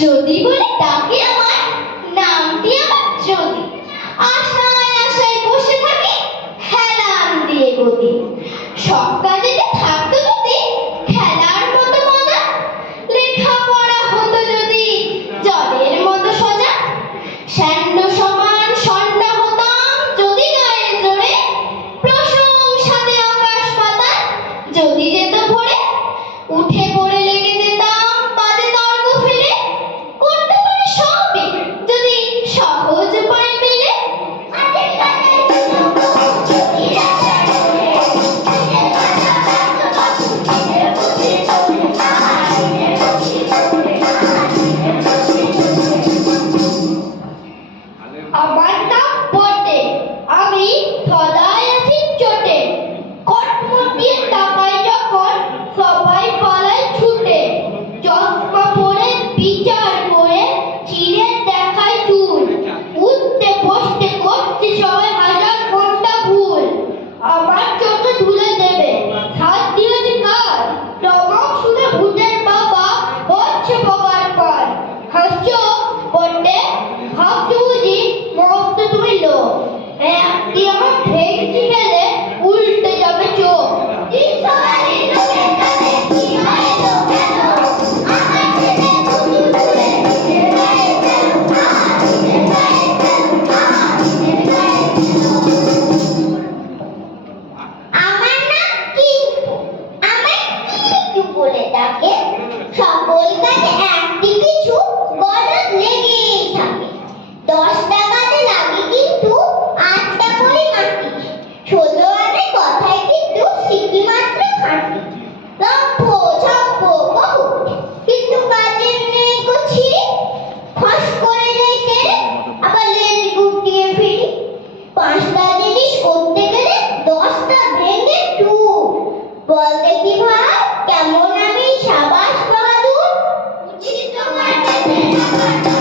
যদি বলে ডাকে আমার নামটি আমার যদি আশা Thank you.